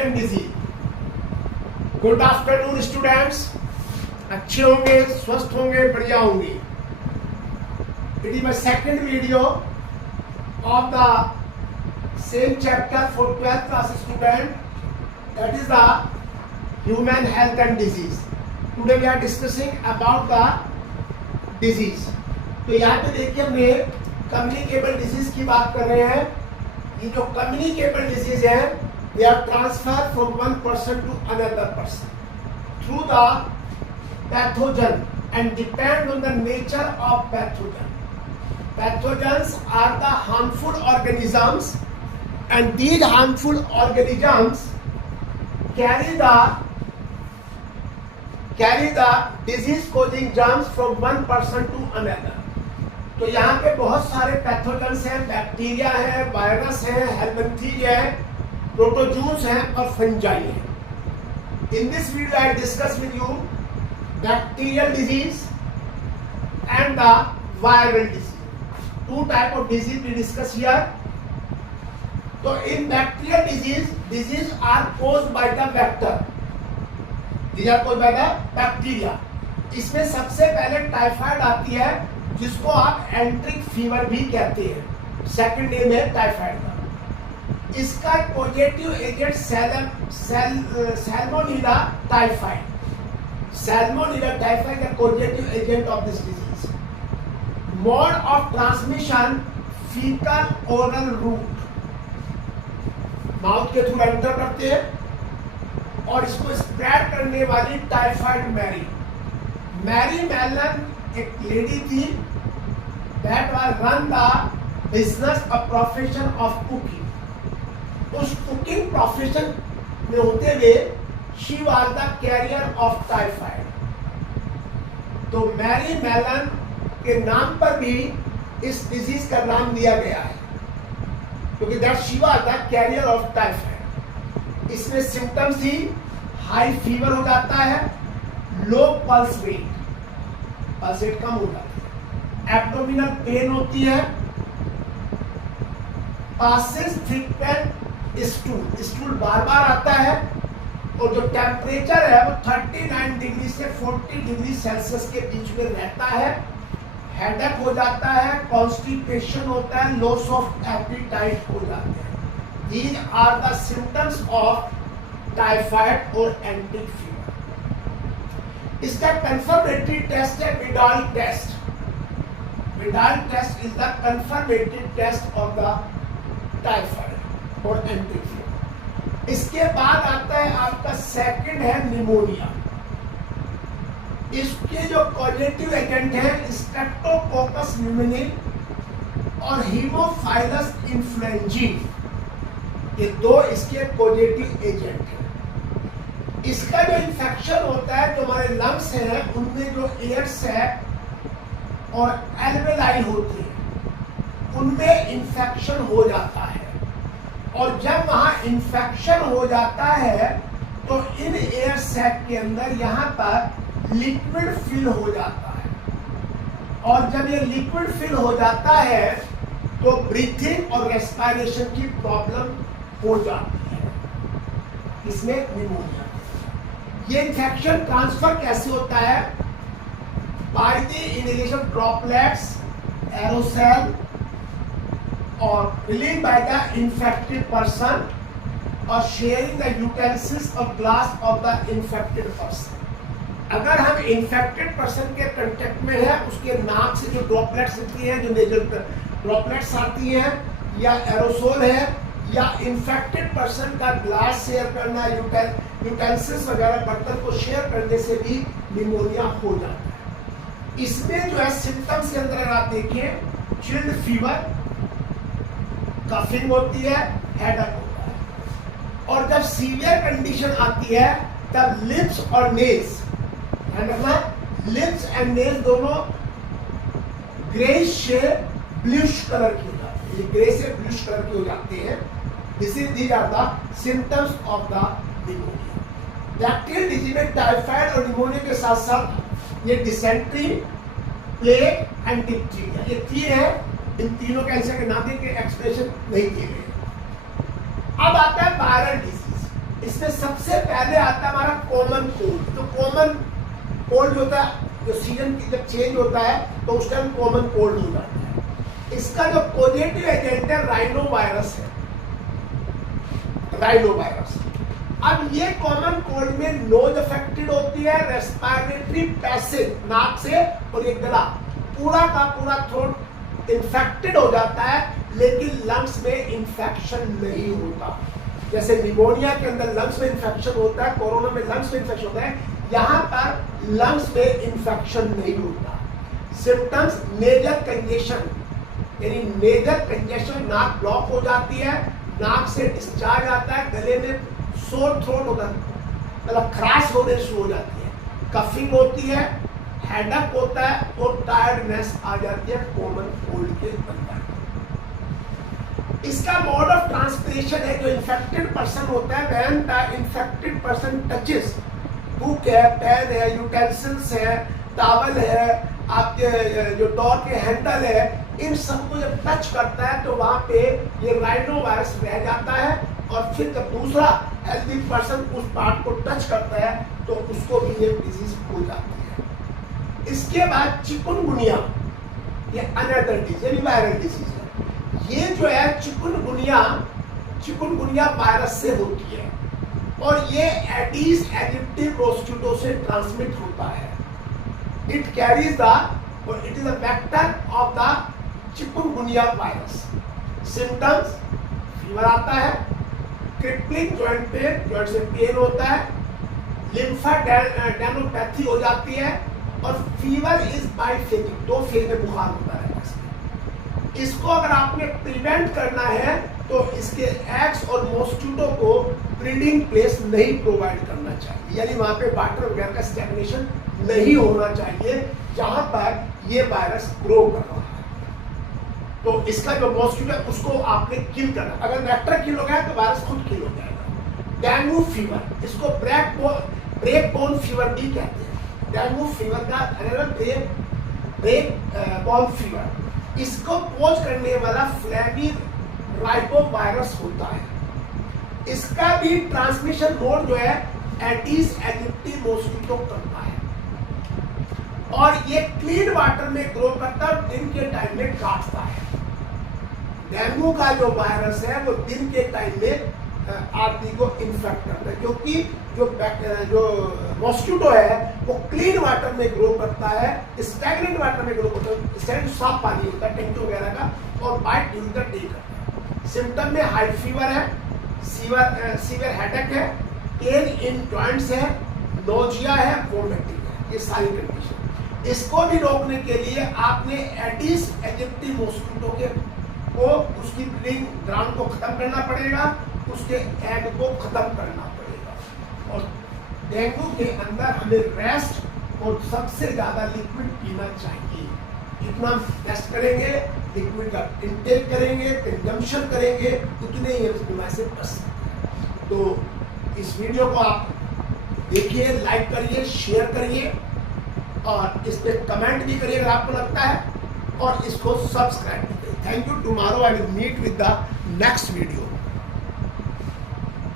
And disease. Good afternoon students, अच्छे होंगे, स्वस्थ होंगे, बढ़िया होंगे। It is my second video of the same chapter for 12th class student, that is the human health and disease. Today we are discussing about the disease. तो यहाँ पे देखिए हमने कम्युनिकेबल डिजीज की बात कर रहे हैं। ये जो कम्युनिकेबल डिजीज है, they are transfer from one person to another person through the pathogen and depend on the nature of pathogen. Pathogens are the harmful organisms, and these harmful organisms carry the disease causing germs from one person to another. तो यहाँ पे बहुत सारे pathogens हैं, bacteria है, virus है, helminths है, प्रोटोजूस हैं और फंजाई है। In this video I discuss with you bacterial disease and the viral disease. Two type of disease we discuss here. So in bacterial disease are caused by the vector. These are caused by the bacteria. इसमें सबसे पहले typhoid आती है, जिसको आप एंट्रिक fever भी कहते हैं। सेकंड नेम है टाइफाइड का। इसका positive agent salmonella typhoid. Salmonella typhoid का positive agent of this disease. Mode of transmission faecal oral route, mouth के थ्रू एंटर करते हैं और इसको स्प्रेड करने वाली टाइफाइड मैरी मेलन एक लेडी थी, that was run the business of profession of cooking. उस कुकिंग प्रोफेशन में होते हुए she was the carrier of typhoid. तो मैरी मेलन के नाम पर भी इस डिजीज का नाम दिया गया है, क्योंकि that she was the carrier of typhoid. इसमें सिम्टम्स ही हाई फीवर हो जाता है, लो पल्स रेट कम हो जाती है, एब्डोमिनल पेन होती है, पासेस फ्रीक्वेंट स्टूल बार बार आता है, और जो टेम्परेचर है वो 39 डिग्री से 40 डिग्री सेल्सियस के बीच में रहता है। हेडेक हो जाता है, कॉन्स्टिपेशन होता है, लॉस ऑफ एपेटाइट हो जाते हैं। These are the symptoms of typhoid और एंट्रिक फीवर। इसका कंफर्मेटरी टेस्ट है Widal test. Widal test is the confirmatory test of the typhoid और एंट्रिक फीवर। इसके बाद आता है आपका सेकंड है निमोनिया। इसके जो पॉजिटिव एजेंट है स्ट्रेप्टोकोकस न्यूमोनिया और हीमोफाइलस इन्फ्लुएंजा, ये दो इसके पॉजिटिव एजेंट हैं। इसका जो इन्फेक्शन होता है, जो हमारे लंग्स हैं उनमें जो एयर्स है और एल्वेलाई होती है, उनमें इन्फेक्शन हो जाता है। और जब वहां इन्फेक्शन हो जाता है तो इन एयर सैक के अंदर यहाँ पर लिक्विड फिल हो जाता है, और जब ये लिक्विड फिल हो जाता है तो ब्रीथिंग और रेस्पिरेशन की प्रॉब्लम हो जाती है। इसमें निमोनिया। ये इन्फेक्शन ट्रांसफर कैसे होता है? By the inhalation droplets, aerosol और release by the infected person और शेयरिंग द यूटेंसिल्स और glass of the infected person. अगर हम इन्फेक्टेड पर्सन के कांटेक्ट में है, उसके नाक से जो ड्रॉपलेट्स निकलती हैं, जो नेजल ड्रॉपलेट्स आती हैं, या एरोसोल है, या इन्फेक्टेड पर्सन का ग्लास शेयर करना, यूटेंसिल्स वगैरह बर्तन को शेयर करने से भी निमोनिया हो जाता है। इसमें जो है सिम्टम्स के अंदर अगर आप देखिए, चिल्ड फीवर, कफिंग होती है, हेडेक होता है, और जब सीवियर कंडीशन आती है तब लिप्स और नेल्स, लिप्स एंड नेल्स दोनों ग्रेइश से ब्लूइश कलर की हो जाती है। ये ग्रे से ब्लूइश कलर की हो जाते हैं। These are the symptoms of the pneumonia. Bacterial disease में टाइफाइड और निमोनिया के साथ साथ ये डिसेंट्री, प्लेग एंड डिप्थीरिया, ये तीन है। इन तीनों कैंसर के नाम के एक्सप्रेशन नहीं किए गए। अब आता है वायरल डिजीज। इसमें सबसे पहले आता है हमारा कॉमन कोल्ड। तो कॉमन कोल्ड होता है, जो सीजन जब चेंज होता है तो उस टाइम कॉमन कोल्ड हो जाता है। इसका जो पॉजिटिव एजेंट है राइनो वायरस है, राइनो वायरस। अब ये कॉमन कोल्ड में नोज अफेक्टेड होती है, रेस्पिरेटरी पैसेज नाक से और ये गला पूरा का पूरा थ्रोट इन्फेक्टेड हो जाता है, लेकिन लंग्स में इन्फेक्शन नहीं होता। जैसे निमोनिया के अंदर लंग्स में इन्फेक्शन होता है, कोरोना में लंग्स में इन्फेक्शन होता है, यहाँ पर लंग्स में इन्फेक्शन नहीं होता। सिम्टम्स नेजल कंजेशन, यानी नेजल कंजेशन, नाक ब्लॉक हो जाती है, नाक से डिस्चार्ज आता है, गले में सोर थ्रोट होता है, मतलब खराश होने शुरू हो जाती है, कफिंग होती है, हेडक होता है और टायर्डनेस आ जाती है कॉमन कोल्ड के अंदर। इसका मोड ऑफ ट्रांसमिशन है, जो इन्फेक्टेड पर्सन होता है, when the infected person touches book है, पेन है, यूटेंसिल्स है, टॉवल है, आपके जो डोर के हैंडल है, इन सबको जब टच करता है तो वहां पे ये राइनो वायरस रह जाता है, और फिर जब दूसरा हेल्दी पर्सन उस पार्ट को टच करता है तो उसको भी ये डिजीज हो जाती है। इसके बाद चिकुनगुनिया, ये अनदर डिजीज, ये वायरल डिजीज है। ये जो है चिकुनगुनिया वायरस से होती है, और ये एडिस एजिप्टी मॉस्किटो से ट्रांसमिट होता है। It carries the, it is a vector of the chikungunya virus. Symptoms, fever आता है, क्रिपलिंग जॉइंट पेन, जॉइंट से पेन होता है, लिम्फाडेनोपैथी हो जाती है, और फीवर इज बाइफेजिक, 2 फेज में बुखार होता है। इसको अगर आपने प्रिवेंट करना है तो इसके एग्स और मॉस्किटो को ब्रीडिंग प्लेस नहीं प्रोवाइड करना चाहिए, यानी वहां पे वाटर वगैरह का स्टैग्नेशन नहीं होना चाहिए जहां पर ये वायरस ग्रो कर रहा है। तो इसका जो मॉस्किटो है उसको आपने किल करना, अगर वेक्टर किल हो गया तो वायरस खुद किल हो जाएगा। डेंगू फीवर, इसको ब्रेक बोन फीवर भी कहते हैं। डेंगू फीवर का ब्रेक बोन फीवर, इसको कोज करने वाला फ्लेविराइबो वायरस होता है। इसका भी ट्रांसमिशन मोड जो है एडिस एजिप्टी मॉस्किटो करता है, और ये क्लीन वाटर में ग्रो करता है, दिन के टाइम में काटता है। डेंगू का जो वायरस है वो दिन के टाइम में आदमी को इन्फेक्ट करता है, क्योंकि जो मॉस्किटो है वो क्लीन वाटर में ग्रो करता है, स्टैग्नेंट वाटर में ग्रो करता है, स्टैग्नेंट साफ पानी होता है टैंकी वगैरह का, और बाइट ड्यूरिंग द डे करता है। सिम्टम में हाई फीवर है, सीवियर हेडेक है, पेन इन जॉइंट्स है, नोजिया है, वोमिटिंग है, ये सारी कंडीशन। इसको भी रोकने के लिए आपने एडिस एजिप्टी मॉस्किटो को उसकी ब्रीडिंग ग्राउंड को खत्म करना पड़ेगा, उसके एग को खत्म करना पड़ेगा। और डेंगू के अंदर हमें रेस्ट और सबसे ज्यादा लिक्विड पीना चाहिए। जितना टेस्ट करेंगे, लिक्विड का इंटेक करेंगे, कंजम्पशन करेंगे, उतने ही इस बीमारी से बच सकते हैं। तो इस वीडियो को आप देखिए, लाइक करिए, शेयर करिए, और इस पे कमेंट भी करिए अगर आपको लगता है, और इसको सब्सक्राइब भी करिए। Thank you. Tomorrow I will meet with the next video.